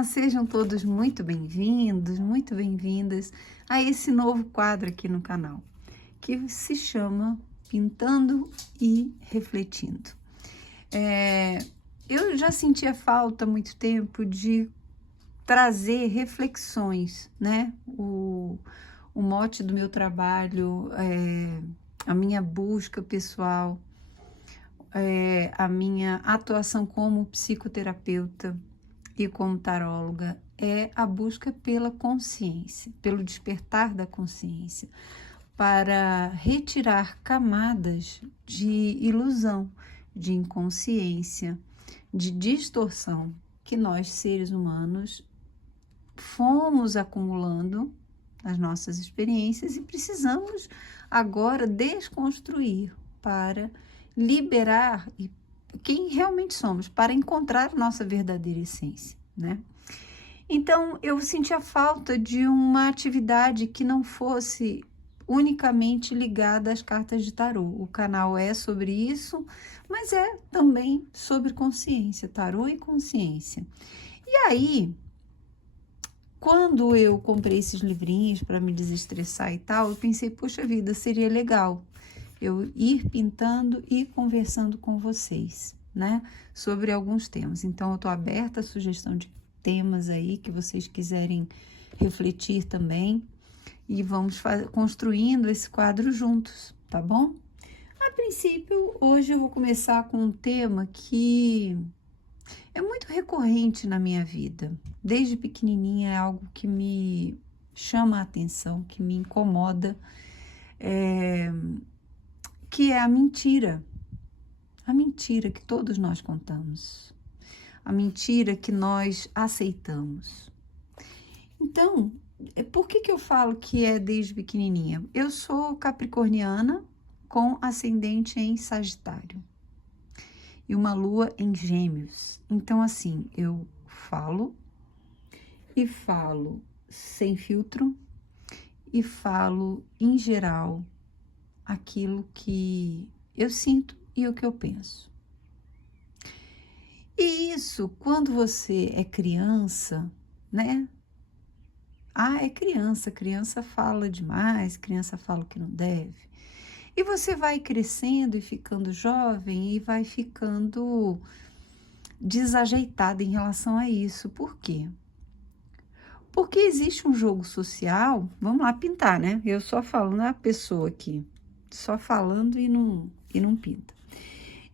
Olá, sejam todos muito bem-vindos, muito bem-vindas a esse novo quadro aqui no canal, que se chama Pintando e Refletindo. Eu já sentia falta há muito tempo de trazer reflexões, né? O mote do meu trabalho, a minha busca pessoal, a minha atuação como psicoterapeuta e como taróloga é a busca pela consciência, pelo despertar da consciência, para retirar camadas de ilusão, de inconsciência, de distorção que nós, seres humanos, fomos acumulando nas nossas experiências e precisamos agora desconstruir para liberar quem realmente somos, para encontrar nossa verdadeira essência, né? Então, eu senti a falta de uma atividade que não fosse unicamente ligada às cartas de tarô. O canal é sobre isso, mas é também sobre consciência, tarô e consciência. E aí, quando eu comprei esses livrinhos para me desestressar e tal, eu pensei, poxa vida, seria legal eu ir pintando e conversando com vocês, né, sobre alguns temas. Então, eu estou aberta a sugestão de temas aí que vocês quiserem refletir também e vamos construindo esse quadro juntos, tá bom? A princípio, hoje eu vou começar com um tema que é muito recorrente na minha vida. Desde pequenininha é algo que me chama a atenção, que me incomoda, que é a mentira que todos nós contamos, a mentira que nós aceitamos. Então, por que eu falo que é desde pequenininha? Eu sou capricorniana com ascendente em Sagitário e uma lua em Gêmeos. Então, assim, eu falo e falo sem filtro e falo em geral aquilo que eu sinto e o que eu penso. E isso, quando você é criança, né? É criança fala demais, criança fala o que não deve. E você vai crescendo e ficando jovem e vai ficando desajeitada em relação a isso. Por quê? Porque existe um jogo social, vamos lá pintar, né? Eu só falando a pessoa aqui, só falando e não pinta.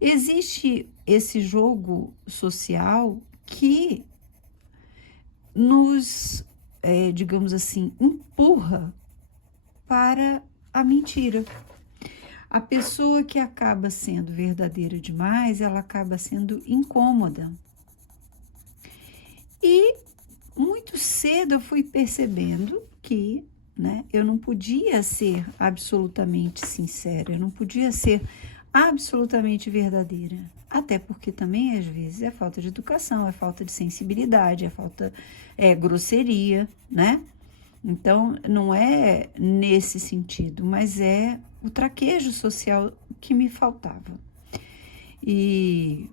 Existe esse jogo social que nos, digamos assim, empurra para a mentira. A pessoa que acaba sendo verdadeira demais, ela acaba sendo incômoda. E muito cedo eu fui percebendo que, né, eu não podia ser absolutamente sincera, eu não podia ser absolutamente verdadeira. Até porque também, às vezes, é falta de educação, é falta de sensibilidade, é grosseria, né? Então, não é nesse sentido, mas é o traquejo social que me faltava. E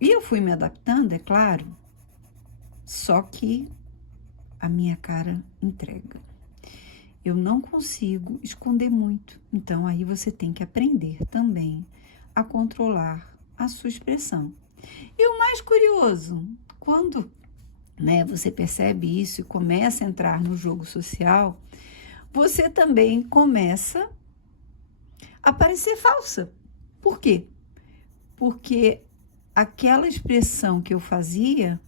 eu fui me adaptando, é claro, só que a minha cara entrega. Eu não consigo esconder muito. Então, aí você tem que aprender também a controlar a sua expressão. E o mais curioso, quando, né, você percebe isso e começa a entrar no jogo social, você também começa a parecer falsa. Por quê? Porque aquela expressão que eu fazia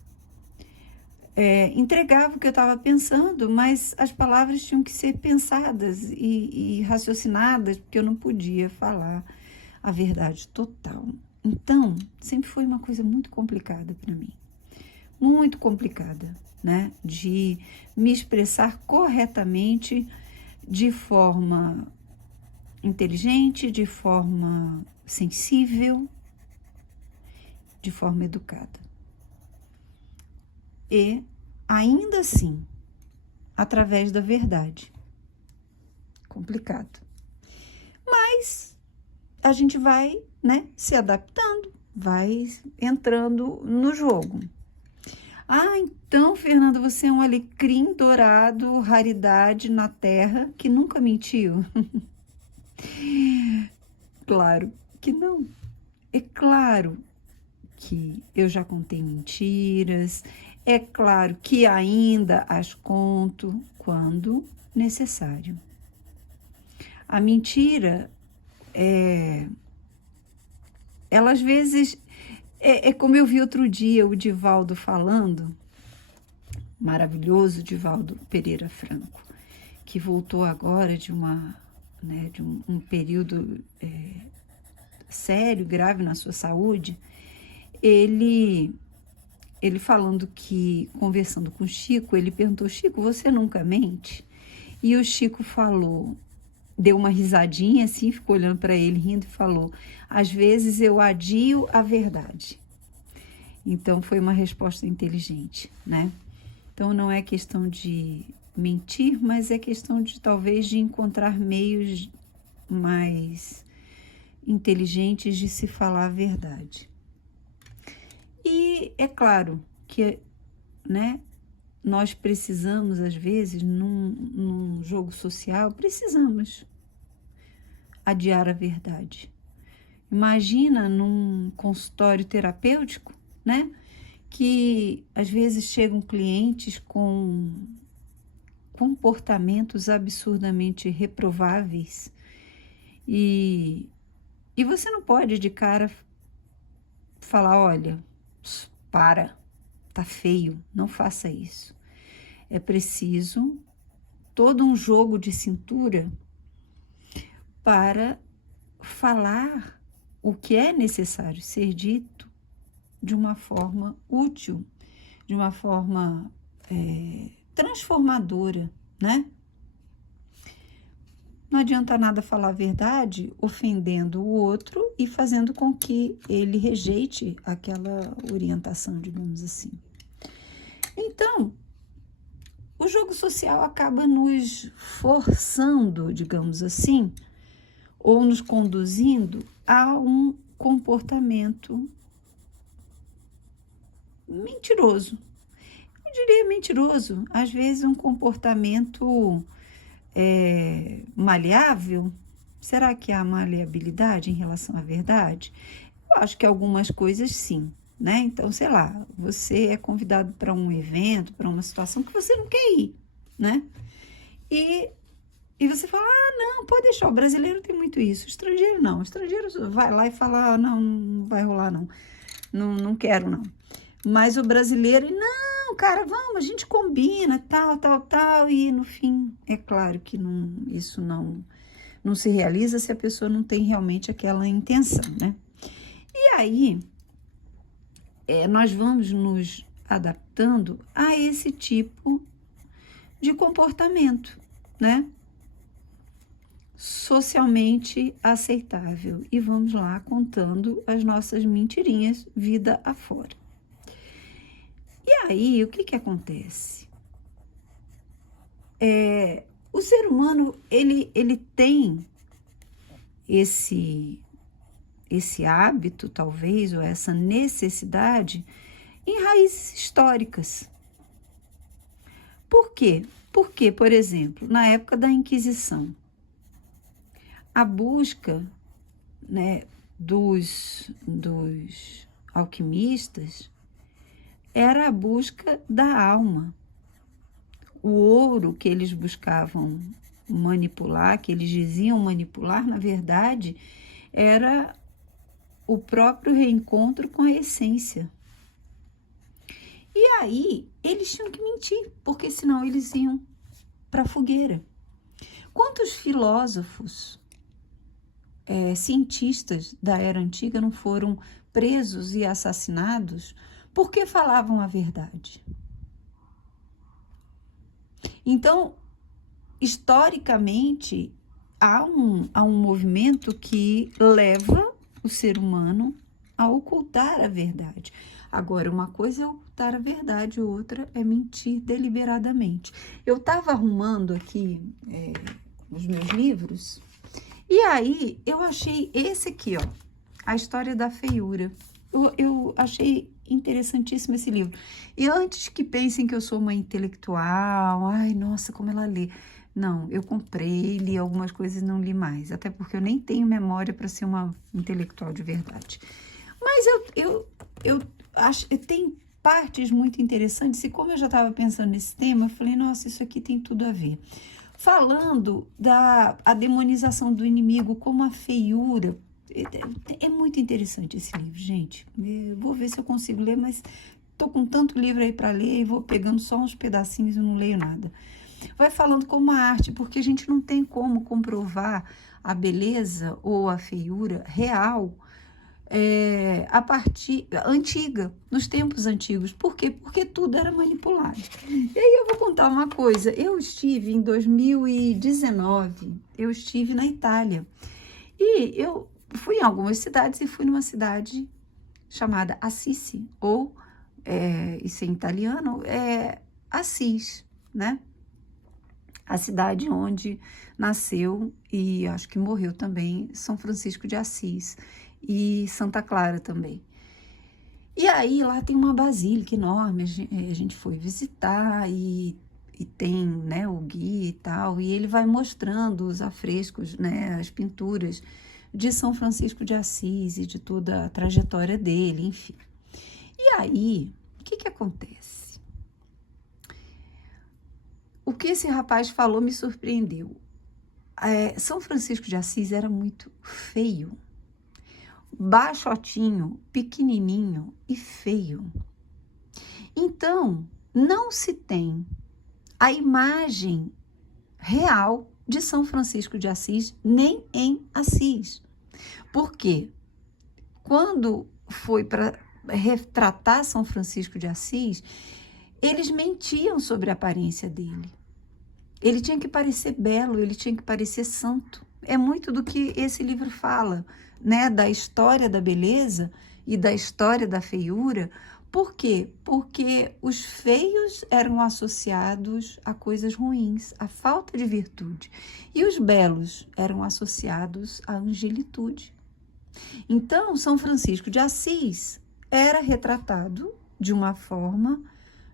entregava o que eu estava pensando, mas as palavras tinham que ser pensadas e raciocinadas, porque eu não podia falar a verdade total. Então, sempre foi uma coisa muito complicada para mim. Muito complicada, né? De me expressar corretamente, de forma inteligente, de forma sensível, de forma educada. E, ainda assim, através da verdade. Complicado. Mas a gente vai, né, se adaptando, vai entrando no jogo. Ah, então, Fernanda, você é um alecrim dourado, raridade na terra, que nunca mentiu? Claro que não. É claro que eu já contei mentiras, é claro que ainda as conto quando necessário. A mentira, ela às vezes, é como eu vi outro dia o Divaldo falando, maravilhoso Divaldo Pereira Franco, que voltou agora de um período sério, grave na sua saúde. Ele falando que, conversando com o Chico, ele perguntou: Chico, você nunca mente? E o Chico falou, deu uma risadinha assim, ficou olhando para ele, rindo, e falou: às vezes eu adio a verdade. Então foi uma resposta inteligente, né? Então não é questão de mentir, mas é questão de talvez de encontrar meios mais inteligentes de se falar a verdade. E é claro que, né, nós precisamos, às vezes, num jogo social, precisamos adiar a verdade. Imagina num consultório terapêutico, né, que às vezes chegam clientes com comportamentos absurdamente reprováveis e você não pode de cara falar: olha, para, tá feio, não faça isso. É preciso todo um jogo de cintura para falar o que é necessário ser dito de uma forma útil, de uma forma transformadora, né? Não adianta nada falar a verdade ofendendo o outro e fazendo com que ele rejeite aquela orientação, digamos assim. Então, o jogo social acaba nos forçando, digamos assim, ou nos conduzindo a um comportamento mentiroso. Eu diria mentiroso, às vezes um comportamento maleável. Será que há maleabilidade em relação à verdade? Eu acho que algumas coisas sim, né? Então, sei lá, você é convidado para um evento, para uma situação que você não quer ir, né? E você fala: ah, não, pode deixar, o brasileiro tem muito isso, o estrangeiro não, o estrangeiro vai lá e fala: ah, não, não vai rolar não, não quero não. Mas o brasileiro, não, cara, vamos, a gente combina, tal, e no fim, é claro que isso não se realiza se a pessoa não tem realmente aquela intenção, né? E aí, nós vamos nos adaptando a esse tipo de comportamento, né? Socialmente aceitável. E vamos lá contando as nossas mentirinhas vida afora. E aí, o que acontece? O ser humano, ele tem esse hábito, talvez, ou essa necessidade em raízes históricas. Por quê? Porque, por exemplo, na época da Inquisição, a busca, né, dos alquimistas era a busca da alma. O ouro que eles buscavam manipular, que eles diziam manipular, na verdade, era o próprio reencontro com a essência. E aí, eles tinham que mentir, porque senão eles iam para a fogueira. Quantos filósofos, cientistas da era antiga não foram presos e assassinados porque falavam a verdade? Então, historicamente, há um movimento que leva o ser humano a ocultar a verdade. Agora, uma coisa é ocultar a verdade, outra é mentir deliberadamente. Eu estava arrumando aqui os meus livros e aí eu achei esse aqui, ó, A História da Feiura. Eu achei interessantíssimo esse livro. E antes que pensem que eu sou uma intelectual, ai, nossa, como ela lê. Não, eu comprei, li algumas coisas e não li mais, até porque eu nem tenho memória para ser uma intelectual de verdade. Mas eu acho que tem partes muito interessantes, e como eu já estava pensando nesse tema, eu falei, nossa, isso aqui tem tudo a ver. Falando a demonização do inimigo como a feiura, é muito interessante esse livro, gente. Eu vou ver se eu consigo ler, mas tô com tanto livro aí para ler e vou pegando só uns pedacinhos e não leio nada. Vai falando como a arte, porque a gente não tem como comprovar a beleza ou a feiura real a partir antiga, nos tempos antigos. Por quê? Porque tudo era manipulado. E aí eu vou contar uma coisa. Eu estive em 2019, eu estive na Itália. E eu fui em algumas cidades e fui numa cidade chamada Assisi, ou, isso em italiano, Assis, né? A cidade onde nasceu e acho que morreu também São Francisco de Assis e Santa Clara também. E aí lá tem uma basílica enorme, a gente foi visitar e tem, né, o guia e tal, e ele vai mostrando os afrescos, né, as pinturas de São Francisco de Assis e de toda a trajetória dele, enfim. E aí, o que acontece? O que esse rapaz falou me surpreendeu. São Francisco de Assis era muito feio, baixotinho, pequenininho e feio. Então, não se tem a imagem real de São Francisco de Assis, nem em Assis. Por quê? Quando foi para retratar São Francisco de Assis, eles mentiam sobre a aparência dele. Ele tinha que parecer belo, ele tinha que parecer santo. É muito do que esse livro fala, né? Da história da beleza e da história da feiura. Por quê? Porque os feios eram associados a coisas ruins, a falta de virtude. E os belos eram associados à angelitude. Então, São Francisco de Assis era retratado de uma forma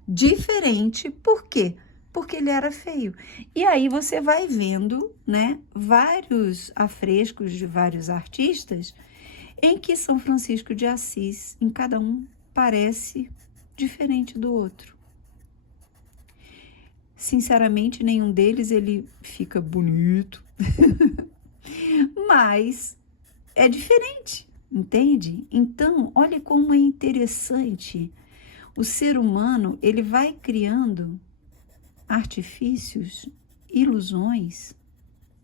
diferente. Por quê? Porque ele era feio. E aí você vai vendo, né, vários afrescos de vários artistas em que São Francisco de Assis, em cada um, parece diferente do outro. Sinceramente, nenhum deles ele fica bonito, mas é diferente, entende? Então, olha como é interessante. O ser humano, ele vai criando artifícios, ilusões,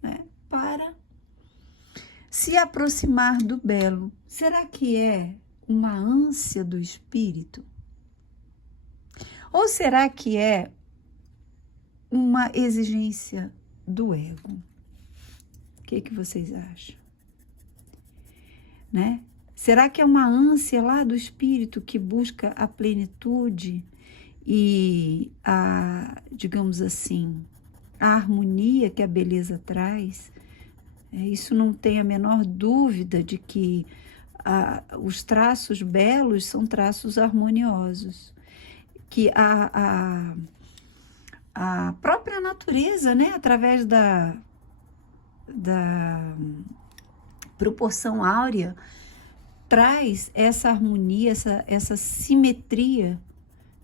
né, para se aproximar do belo. Será que é uma ânsia do espírito? Ou será que é uma exigência do ego? O que vocês acham? Né? Será que é uma ânsia lá do espírito que busca a plenitude e digamos assim, a harmonia que a beleza traz? Isso não tem a menor dúvida de que os traços belos são traços harmoniosos, que a própria natureza, né, através da proporção áurea, traz essa harmonia, essa simetria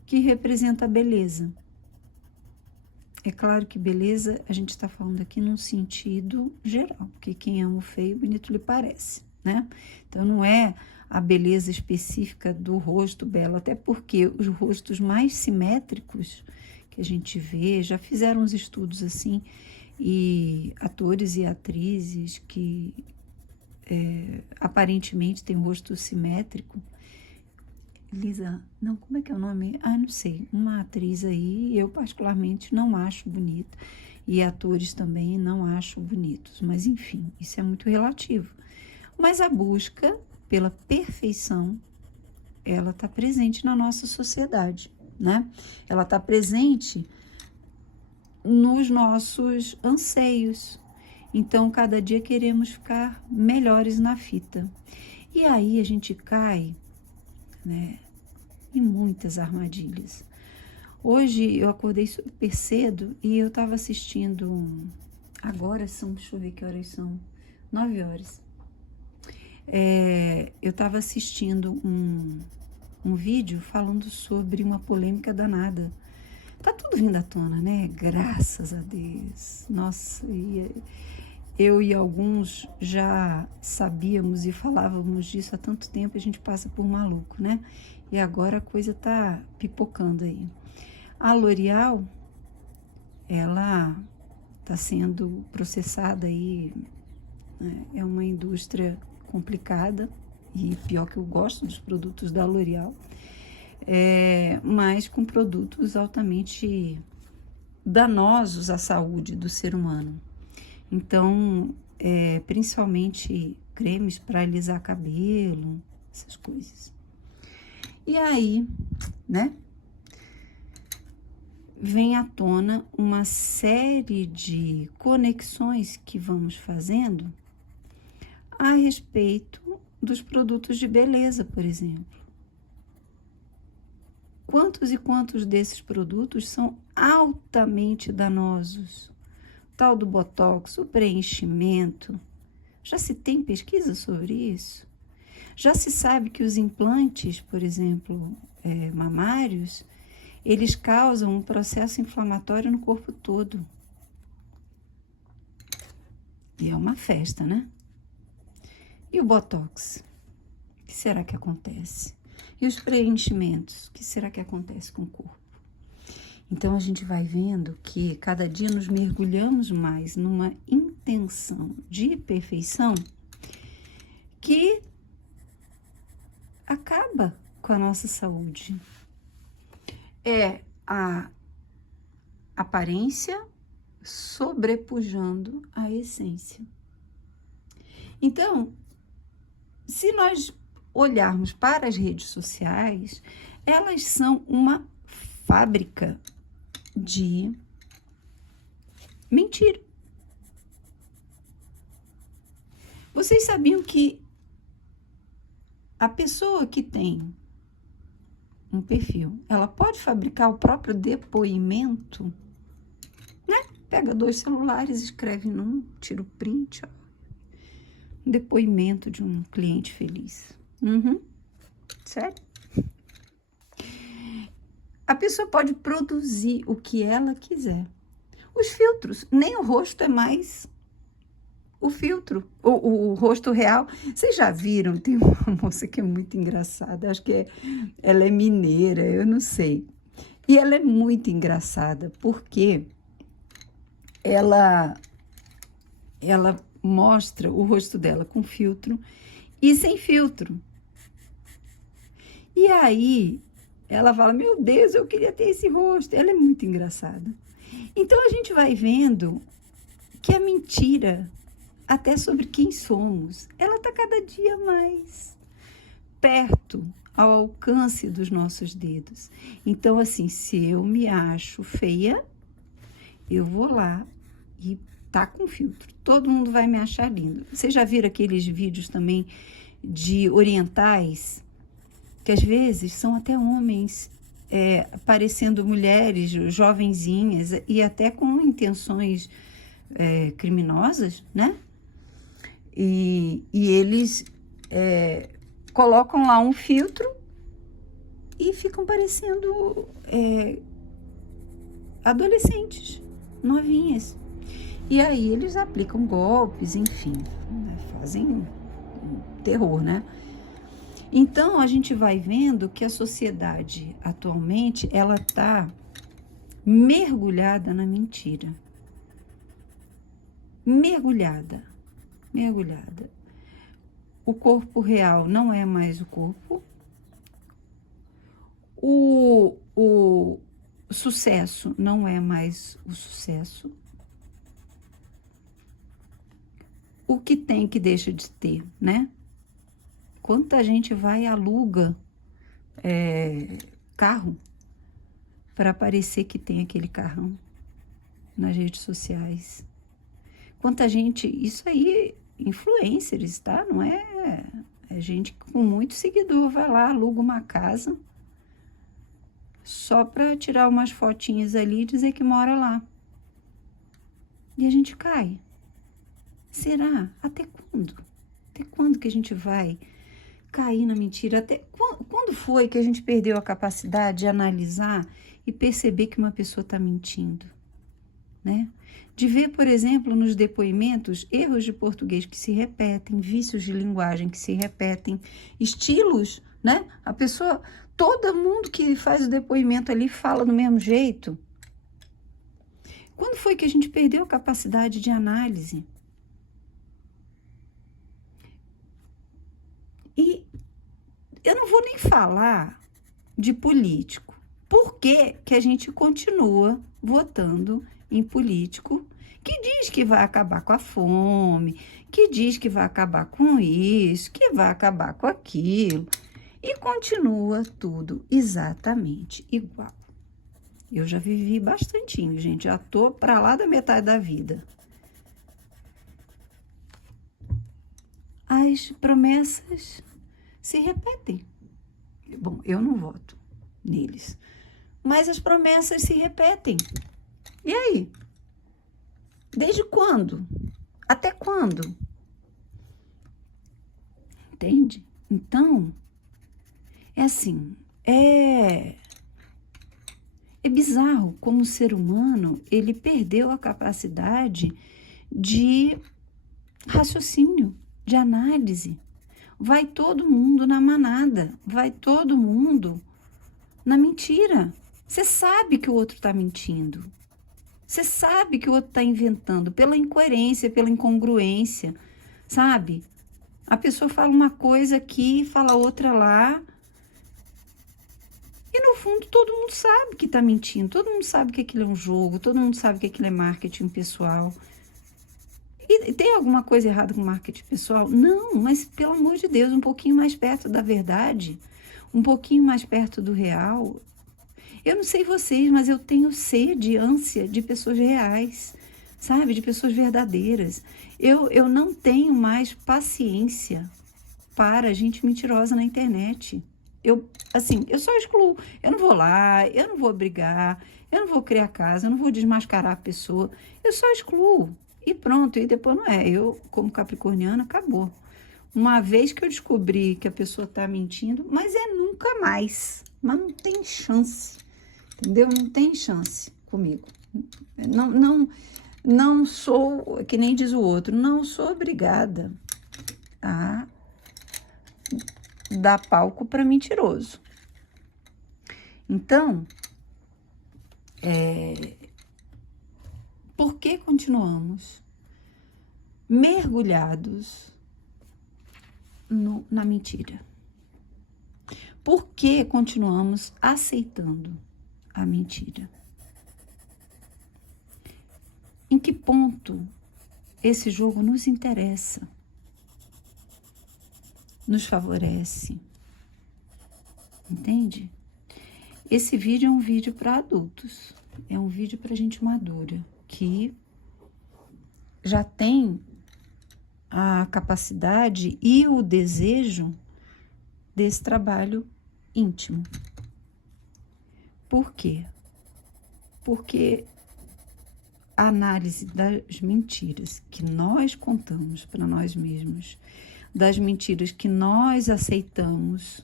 que representa a beleza. É claro que beleza, a gente está falando aqui num sentido geral, porque quem ama o feio, bonito lhe parece, né? Então, não é a beleza específica do rosto belo, até porque os rostos mais simétricos que a gente vê, já fizeram uns estudos assim, e atores e atrizes que aparentemente têm rosto simétrico. Lisa, não, como é que é o nome? Não sei, uma atriz aí, eu particularmente não acho bonita, e atores também não acho bonitos, mas enfim, isso é muito relativo. Mas a busca pela perfeição, ela está presente na nossa sociedade, né? Ela está presente nos nossos anseios. Então, cada dia queremos ficar melhores na fita. E aí a gente cai, né, e muitas armadilhas. Hoje eu acordei super cedo e eu estava assistindo, agora são, deixa eu ver que horas são, 9 horas. Eu estava assistindo um vídeo falando sobre uma polêmica danada. Tá tudo vindo à tona, né? Graças a Deus. Nossa, eu e alguns já sabíamos e falávamos disso há tanto tempo, a gente passa por maluco, né? E agora a coisa tá pipocando aí. A L'Oréal, ela tá sendo processada aí, né? É uma indústria complicada e pior que eu gosto dos produtos da L'Oréal, mas com produtos altamente danosos à saúde do ser humano. Então, principalmente cremes para alisar cabelo, essas coisas. E aí, né, vem à tona uma série de conexões que vamos fazendo a respeito dos produtos de beleza, por exemplo. Quantos e quantos desses produtos são altamente danosos? Tal do botox, o preenchimento. Já se tem pesquisa sobre isso? Já se sabe que os implantes, por exemplo, mamários, eles causam um processo inflamatório no corpo todo. E é uma festa, né? E o botox? O que será que acontece? E os preenchimentos? O que será que acontece com o corpo? Então, a gente vai vendo que cada dia nos mergulhamos mais numa intenção de perfeição que acaba com a nossa saúde. É a aparência sobrepujando a essência. Então, se nós olharmos para as redes sociais, elas são uma fábrica de mentira. Vocês sabiam que a pessoa que tem um perfil, ela pode fabricar o próprio depoimento, né? Pega 2 celulares, escreve num, tira o print, ó. Um depoimento de um cliente feliz. Sério? A pessoa pode produzir o que ela quiser. Os filtros, nem o rosto é mais o filtro, o rosto real. Vocês já viram? Tem uma moça que é muito engraçada, acho que ela é mineira, eu não sei. E ela é muito engraçada, porque ela mostra o rosto dela com filtro e sem filtro. E aí, ela fala, meu Deus, eu queria ter esse rosto. Ela é muito engraçada. Então, a gente vai vendo que a mentira, até sobre quem somos, ela está cada dia mais perto, ao alcance dos nossos dedos. Então, assim, se eu me acho feia, eu vou lá e tá com filtro. Todo mundo vai me achar lindo. Vocês já viram aqueles vídeos também de orientais, que às vezes são até homens parecendo mulheres, jovenzinhas, e até com intenções criminosas, né? E eles colocam lá um filtro e ficam parecendo adolescentes, novinhas. E aí eles aplicam golpes, enfim, né? Fazem terror, né? Então, a gente vai vendo que a sociedade, atualmente, ela está mergulhada na mentira. Mergulhada. O corpo real não é mais o corpo. O sucesso não é mais o sucesso. O que tem que deixa de ter, né? Quanta gente vai e aluga carro para parecer que tem aquele carrão nas redes sociais. Quanta gente, isso aí, influencers, tá? Não é gente com muito seguidor, vai lá, aluga uma casa só para tirar umas fotinhas ali e dizer que mora lá. E a gente cai. Será? Até quando? Até quando que a gente vai cair na mentira? Até quando foi que a gente perdeu a capacidade de analisar e perceber que uma pessoa está mentindo, né? De ver, por exemplo, nos depoimentos, erros de português que se repetem, vícios de linguagem que se repetem, estilos, né? A pessoa, todo mundo que faz o depoimento ali fala do mesmo jeito. Quando foi que a gente perdeu a capacidade de análise? E eu não vou nem falar de político. Por que que a gente continua votando em político que diz que vai acabar com a fome, que diz que vai acabar com isso, que vai acabar com aquilo, e continua tudo exatamente igual? Eu já vivi bastantinho, gente, já tô para lá da metade da vida. As promessas se repetem. Bom, eu não voto neles, mas as promessas se repetem. E aí? Desde quando? Até quando? Entende? Então, é assim, é bizarro como o ser humano, ele perdeu a capacidade de raciocínio, de análise. Vai todo mundo na manada, vai todo mundo na mentira. Você sabe que o outro está mentindo. Você sabe que o outro está inventando pela incoerência, pela incongruência, sabe? A pessoa fala uma coisa aqui, fala outra lá. E no fundo todo mundo sabe que está mentindo, todo mundo sabe que aquilo é um jogo, todo mundo sabe que aquilo é marketing pessoal. E tem alguma coisa errada com marketing pessoal? Não, mas pelo amor de Deus, um pouquinho mais perto da verdade, um pouquinho mais perto do real. Eu não sei vocês, mas eu tenho sede, ânsia de pessoas reais, sabe? De pessoas verdadeiras. Eu não tenho mais paciência para gente mentirosa na internet. Eu só excluo. Eu não vou lá, eu não vou brigar, eu não vou criar casa, eu não vou desmascarar a pessoa. Eu só excluo. E pronto, e depois não é. Eu, como capricorniana, acabou. Uma vez que eu descobri que a pessoa está mentindo, mas é nunca mais. Mas não tem chance, entendeu? Não tem chance comigo. Não sou, que nem diz o outro, não sou obrigada a dar palco para mentiroso. Então, por que continuamos mergulhados na mentira? Por que continuamos aceitando a mentira? Em que ponto esse jogo nos interessa? Nos favorece? Entende? Esse vídeo é um vídeo para adultos. É um vídeo para gente madura, que já tem a capacidade e o desejo desse trabalho íntimo. Por quê? Porque a análise das mentiras que nós contamos para nós mesmos, das mentiras que nós aceitamos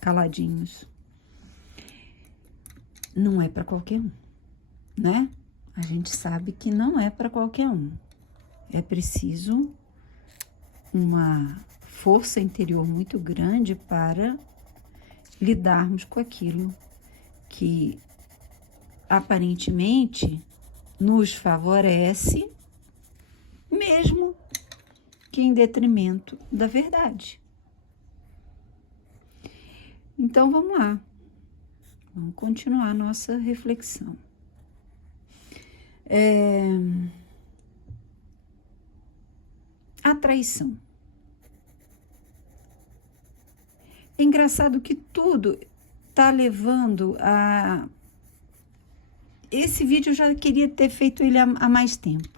caladinhos, não é para qualquer um, né? A gente sabe que não é para qualquer um. É preciso uma força interior muito grande para lidarmos com aquilo que aparentemente nos favorece, mesmo que em detrimento da verdade. Então, vamos lá. Vamos continuar a nossa reflexão. A traição. É engraçado que tudo tá levando a... Esse vídeo eu já queria ter feito ele há mais tempo.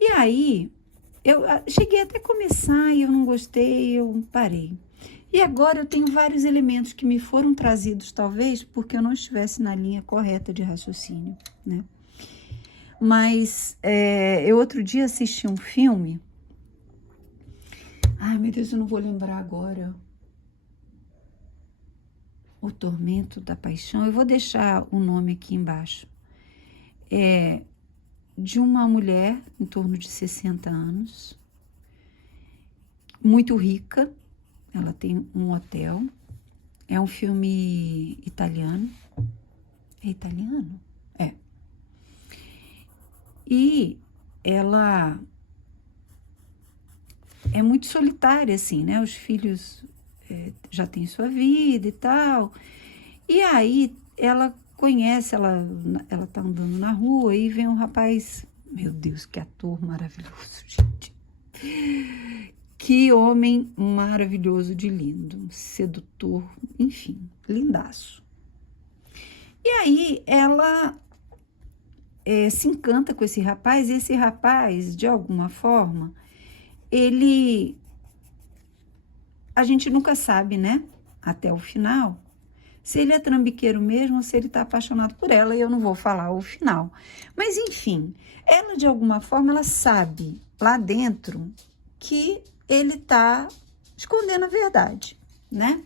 E aí, eu cheguei até a começar e eu não gostei, eu parei. E agora eu tenho vários elementos que me foram trazidos, talvez, porque eu não estivesse na linha correta de raciocínio, né? Mas eu outro dia assisti um filme. Ai, meu Deus, eu não vou lembrar agora. O Tormento da Paixão. Eu vou deixar o nome aqui embaixo. É de uma mulher em torno de 60 anos, muito rica. Ela tem um hotel. É um filme italiano. É italiano? É. E ela é muito solitária, assim, né? Os filhos já têm sua vida e tal. E aí ela conhece, ela tá andando na rua e vem um rapaz. Meu Deus, que ator maravilhoso, gente. Que homem maravilhoso de lindo, sedutor, enfim, lindaço. E aí ela se encanta com esse rapaz, e esse rapaz, de alguma forma, a gente nunca sabe, né, até o final, se ele é trambiqueiro mesmo ou se ele está apaixonado por ela, e eu não vou falar o final. Mas, enfim, ela, de alguma forma, ela sabe lá dentro que ele está escondendo a verdade, né?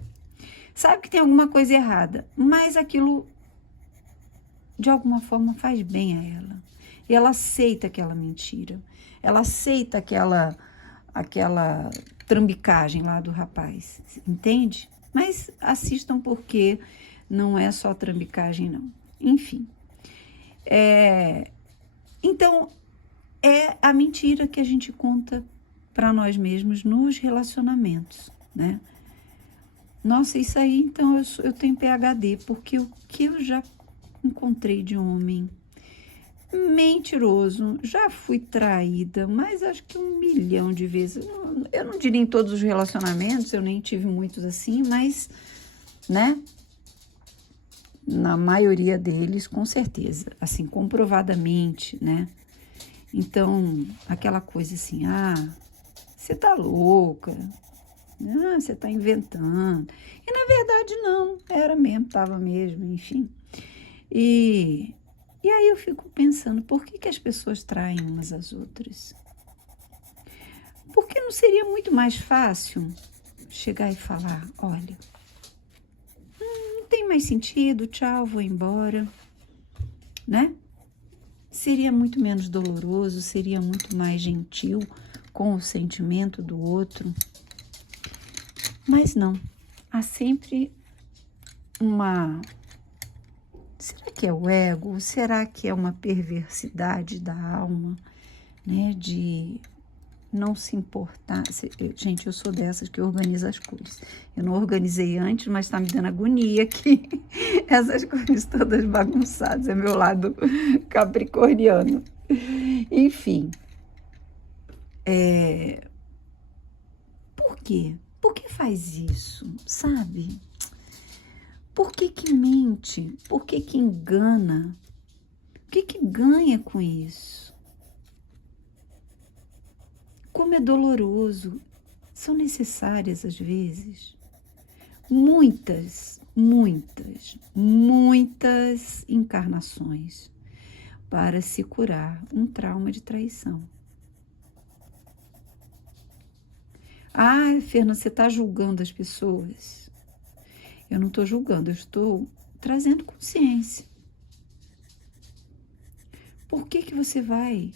Sabe que tem alguma coisa errada, mas aquilo, de alguma forma, faz bem a ela. E ela aceita aquela mentira. Ela aceita aquela trambicagem lá do rapaz, entende? Mas assistam porque não é só trambicagem, não. Enfim. Então, é a mentira que a gente conta para nós mesmos nos relacionamentos, né? Nossa, isso aí, então, eu tenho PhD, porque o que eu já encontrei de homem mentiroso, já fui traída, mas acho que 1 milhão de vezes. Eu não diria em todos os relacionamentos, eu nem tive muitos assim, mas, né? Na maioria deles, com certeza, assim, comprovadamente, né? Então, aquela coisa assim, você tá louca, você tá inventando. E na verdade não, era mesmo, tava mesmo, enfim. E aí eu fico pensando, por que as pessoas traem umas às outras? Porque não seria muito mais fácil chegar e falar, olha, não tem mais sentido, tchau, vou embora, né? Seria muito menos doloroso, seria muito mais gentil com o sentimento do outro. Mas não, há sempre será que é o ego? Será que é uma perversidade da alma, né? De não se importar. Gente, eu sou dessas que organiza as coisas. Eu não organizei antes, mas está me dando agonia aqui. Essas coisas todas bagunçadas. É meu lado capricorniano. Enfim. Por quê? Por que faz isso? Sabe? Por que mente? Por que engana? O que ganha com isso? Como é doloroso. São necessárias, às vezes, muitas encarnações para se curar um trauma de traição. Fernanda, você está julgando as pessoas? Eu não estou julgando, eu estou trazendo consciência. Por que você vai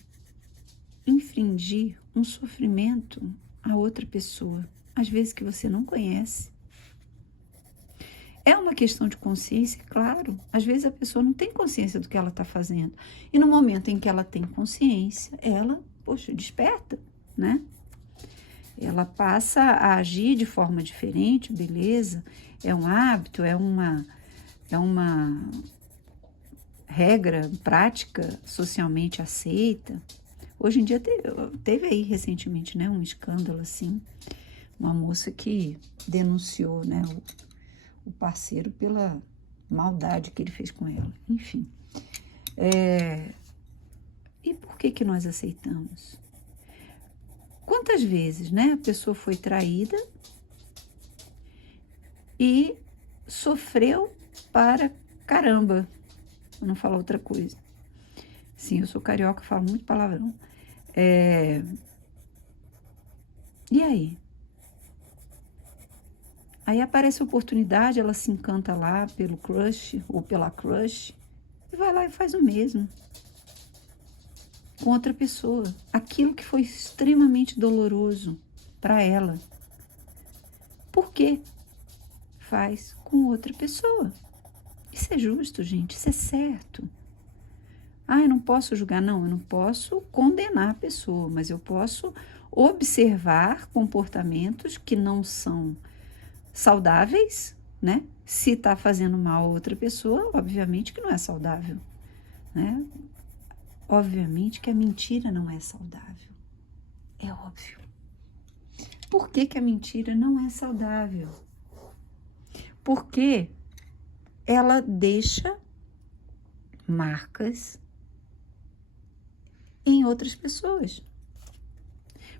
infringir um sofrimento a outra pessoa, às vezes que você não conhece? É uma questão de consciência, claro. Às vezes a pessoa não tem consciência do que ela está fazendo. E no momento em que ela tem consciência, ela, desperta, né? Ela passa a agir de forma diferente, beleza? É um hábito, é uma regra, prática socialmente aceita. Hoje em dia teve aí recentemente, né, um escândalo assim, uma moça que denunciou, né, o parceiro pela maldade que ele fez com ela. Enfim. E por que nós aceitamos? Quantas vezes, né, a pessoa foi traída e sofreu para caramba. Eu não falo outra coisa. Sim, eu sou carioca, falo muito palavrão. E aí? Aí aparece a oportunidade, ela se encanta lá pelo crush ou pela crush e vai lá e faz o mesmo com outra pessoa. Aquilo que foi extremamente doloroso para ela. Por quê? Faz com outra pessoa. Isso é justo, gente, isso é certo. Eu não posso julgar, não, eu não posso condenar a pessoa, mas eu posso observar comportamentos que não são saudáveis, né? Se está fazendo mal a outra pessoa, obviamente que não é saudável, né? Obviamente que a mentira não é saudável. É óbvio. Por que que a mentira não é saudável? Porque ela deixa marcas em outras pessoas.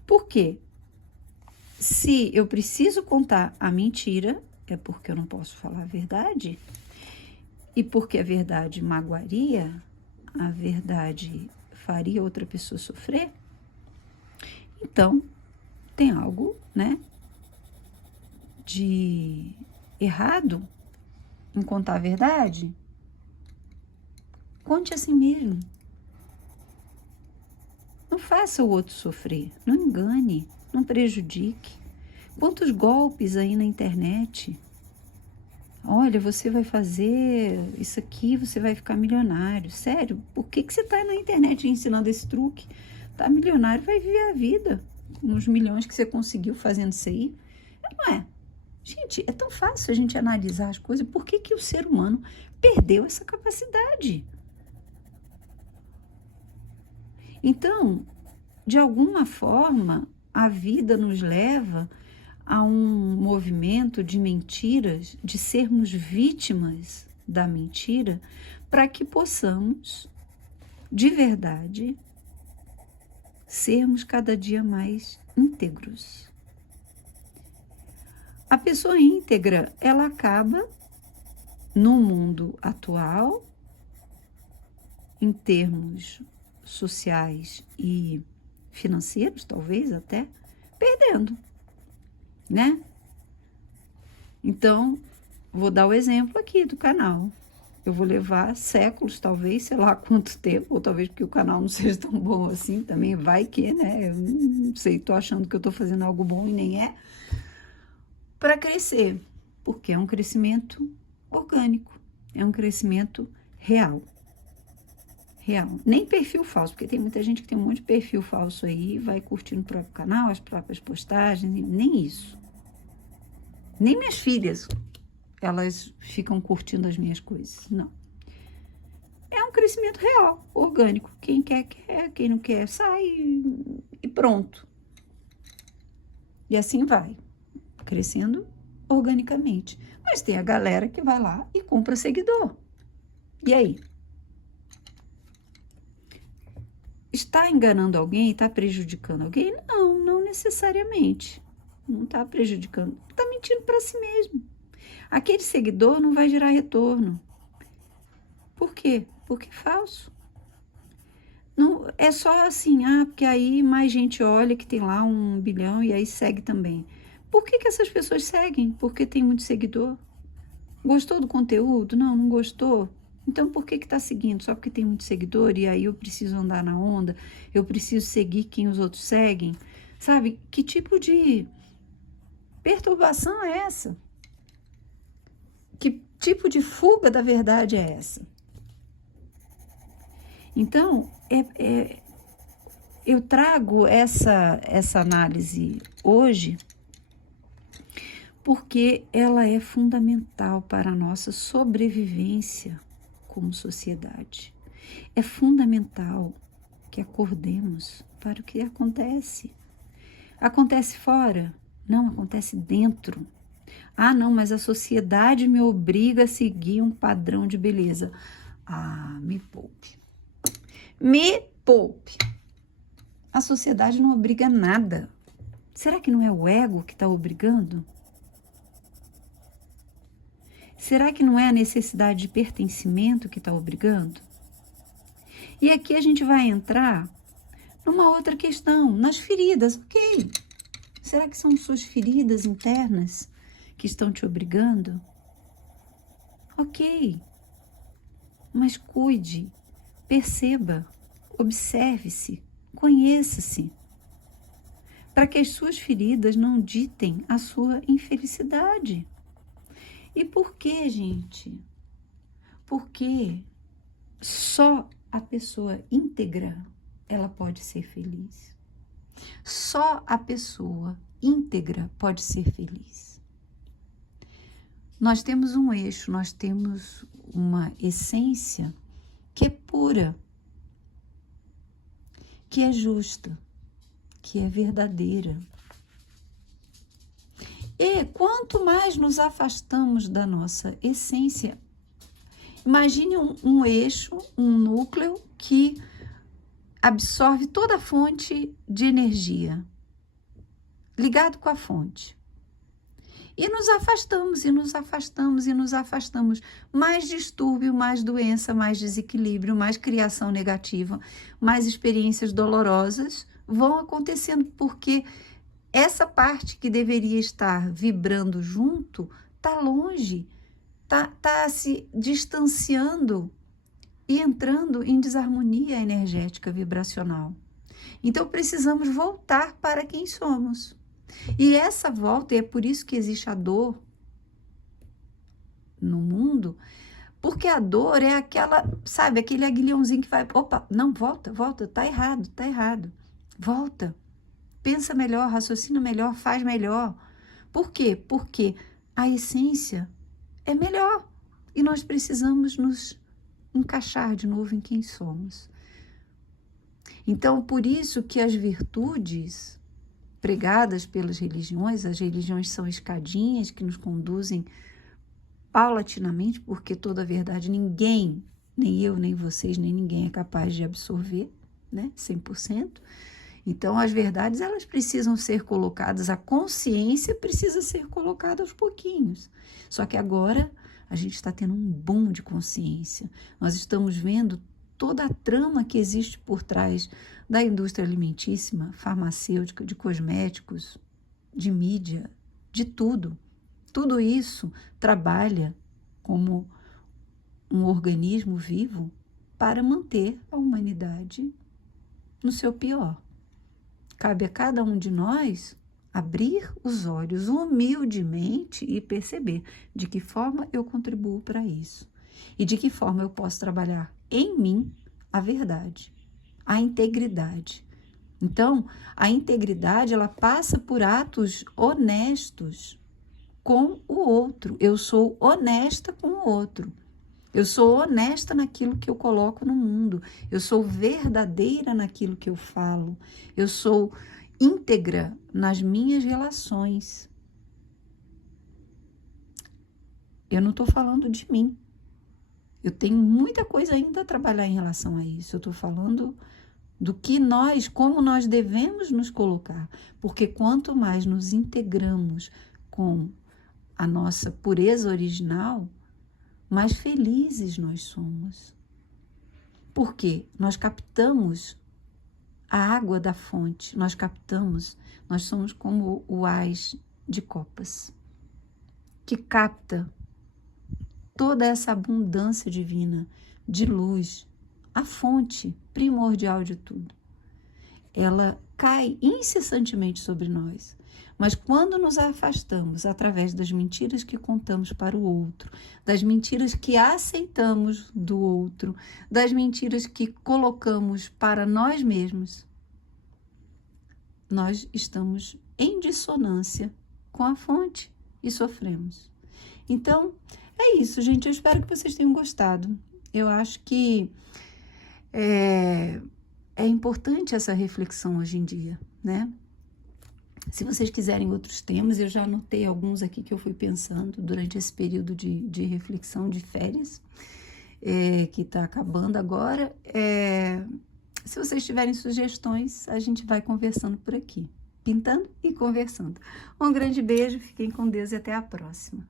Por quê? Se eu preciso contar a mentira, é porque eu não posso falar a verdade, e porque a verdade magoaria, a verdade faria outra pessoa sofrer, então tem algo, né, de errado em contar a verdade. Conte assim mesmo. Não faça o outro sofrer, não engane, não prejudique. Quantos golpes aí na internet? Olha, você vai fazer isso aqui, você vai ficar milionário. Sério, por que que você está na internet ensinando esse truque? Tá milionário, vai viver a vida com os milhões que você conseguiu fazendo isso aí. Não é? Gente, é tão fácil a gente analisar as coisas. Por que que o ser humano perdeu essa capacidade? Então, de alguma forma, a vida nos leva a um movimento de mentiras, de sermos vítimas da mentira, para que possamos, de verdade, sermos cada dia mais íntegros. A pessoa íntegra, ela acaba, no mundo atual, em termos sociais e financeiros, talvez até, perdendo, né? Então, vou dar o exemplo aqui do canal. Eu vou levar séculos, talvez, sei lá quanto tempo, ou talvez porque o canal não seja tão bom assim, também vai que, né? Eu não sei, tô achando que eu tô fazendo algo bom e nem é, para crescer, porque é um crescimento orgânico, é um crescimento real. Real. Nem perfil falso, porque tem muita gente que tem um monte de perfil falso aí, vai curtir no próprio canal, as próprias postagens, nem isso. Nem minhas filhas, elas ficam curtindo as minhas coisas, não. É um crescimento real, orgânico. Quem quer, quer, quem não quer, sai e pronto. E assim vai, crescendo organicamente. Mas tem a galera que vai lá e compra seguidor. E aí? Está enganando alguém? Está prejudicando alguém? Não, não necessariamente. Não está prejudicando. Está mentindo para si mesmo. Aquele seguidor não vai gerar retorno. Por quê? Porque é falso. Não, é só assim, porque aí mais gente olha que tem lá 1 bilhão e aí segue também. Por que que essas pessoas seguem? Porque tem muito seguidor. Gostou do conteúdo? Não, não gostou? Então, por que que tá seguindo? Só porque tem muito seguidor e aí eu preciso andar na onda, eu preciso seguir quem os outros seguem? Sabe? Que tipo de perturbação é essa? Que tipo de fuga da verdade é essa? Então, eu trago essa análise hoje porque ela é fundamental para a nossa sobrevivência como sociedade. É fundamental que acordemos para o que acontece. Acontece fora? Não, acontece dentro. Não, mas a sociedade me obriga a seguir um padrão de beleza. Me poupe. Me poupe. A sociedade não obriga nada. Será que não é o ego que está obrigando? Será que não é a necessidade de pertencimento que está obrigando? E aqui a gente vai entrar numa outra questão, nas feridas, ok? Será que são suas feridas internas que estão te obrigando? Ok, mas cuide, perceba, observe-se, conheça-se, para que as suas feridas não ditem a sua infelicidade. E por que, gente? Porque só a pessoa íntegra, ela pode ser feliz. Só a pessoa íntegra pode ser feliz. Nós temos um eixo, nós temos uma essência que é pura, que é justa, que é verdadeira. E quanto mais nos afastamos da nossa essência, imagine um eixo, um núcleo que absorve toda a fonte de energia, ligado com a fonte. E nos afastamos, e nos afastamos, e nos afastamos. Mais distúrbio, mais doença, mais desequilíbrio, mais criação negativa, mais experiências dolorosas vão acontecendo, porque essa parte que deveria estar vibrando junto está longe, está se distanciando e entrando em desarmonia energética vibracional. Então precisamos voltar para quem somos. E essa volta, e é por isso que existe a dor no mundo, porque a dor é aquela, sabe, aquele aguilhãozinho que vai, opa, não, volta, tá errado, volta, pensa melhor, raciocina melhor, faz melhor. Por quê? Porque a essência é melhor e nós precisamos nos encaixar de novo em quem somos. Então, por isso que as virtudes pregadas pelas religiões, as religiões são escadinhas que nos conduzem paulatinamente, porque toda a verdade ninguém, nem eu, nem vocês, nem ninguém é capaz de absorver, né, 100%. Então, as verdades, elas precisam ser colocadas, a consciência precisa ser colocada aos pouquinhos. Só que agora a gente está tendo um boom de consciência. Nós estamos vendo toda a trama que existe por trás da indústria alimentícia, farmacêutica, de cosméticos, de mídia, de tudo. Tudo isso trabalha como um organismo vivo para manter a humanidade no seu pior. Cabe a cada um de nós abrir os olhos humildemente e perceber de que forma eu contribuo para isso e de que forma eu posso trabalhar em mim a verdade, a integridade. Então, a integridade, ela passa por atos honestos com o outro. Eu sou honesta com o outro. Eu sou honesta naquilo que eu coloco no mundo. Eu sou verdadeira naquilo que eu falo. Eu sou íntegra nas minhas relações. Eu não estou falando de mim. Eu tenho muita coisa ainda a trabalhar em relação a isso. Eu estou falando do que nós, como nós devemos nos colocar. Porque quanto mais nos integramos com a nossa pureza original, mais felizes nós somos. Porque nós captamos a água da fonte, nós somos como o ás de copas, que capta toda essa abundância divina de luz, a fonte primordial de tudo. Ela cai incessantemente sobre nós. Mas quando nos afastamos através das mentiras que contamos para o outro, das mentiras que aceitamos do outro, das mentiras que colocamos para nós mesmos, nós estamos em dissonância com a fonte e sofremos. Então, é isso, gente. Eu espero que vocês tenham gostado. Eu acho que é importante essa reflexão hoje em dia, né? Se vocês quiserem outros temas, eu já anotei alguns aqui que eu fui pensando durante esse período de reflexão de férias, que está acabando agora. Se vocês tiverem sugestões, a gente vai conversando por aqui, pintando e conversando. Um grande beijo, fiquem com Deus e até a próxima.